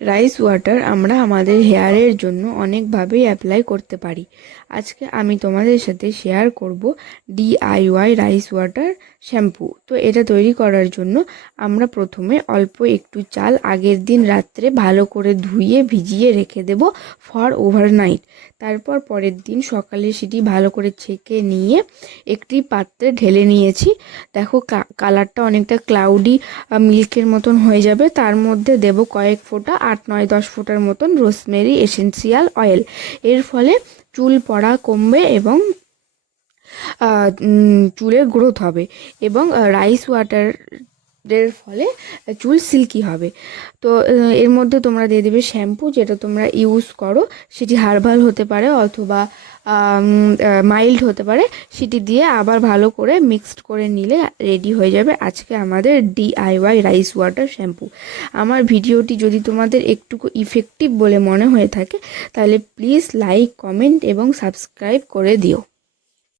Rice water আমরা আমাদের হেয়ারের জন্য অনেকভাবেই অ্যাপ্লাই করতে পারি। আজকে আমি তোমাদের সাথে শেয়ার করব ডিআইওয়াই রাইস ওয়াটার শ্যাম্পু। তো এটা তৈরি করার জন্য আমরা প্রথমে অল্প একটু চাল আগের দিন রাত্রে ভালো করে ধুয়ে ভিজিয়ে রেখে দেব ফর ওভারনাইট। তারপর পরের দিন সকালে সেটি ভালো করে ছেঁকে নিয়ে একটি পাত্রে ঢেলে নিয়েছি। দেখো কালারটা অনেকটা ক্লাউডি মিল্কের মতন হয়ে যাবে। তার মধ্যে দেব কয়েক ফোঁটা 8, 9, 10 ফোঁটার মতন রোজমেরি এসেন্সিয়াল অয়েল। এর ফলে চুল পড়া কমবে এবং চুলের গ্রোথ হবে এবং রাইস ওয়াটারের ফলে চুল সিল্কি হবে। তো এর মধ্যে তোমরা দিয়ে দেবে শ্যাম্পু, যেটা তোমরা ইউজ করো সেটি হার্বাল হতে পারে অথবা মাইল্ড হতে পারে। সেটি দিয়ে আবার ভালো করে মিক্সড করে নিলে রেডি হয়ে যাবে আজকে আমাদের ডিআইওয়াই রাইস ওয়াটার শ্যাম্পু। আমার ভিডিওটি যদি তোমাদের একটুকু ইফেক্টিভ বলে মনে হয়ে থাকে তাহলে প্লিজ লাইক, কমেন্ট এবং সাবস্ক্রাইব করে দিও।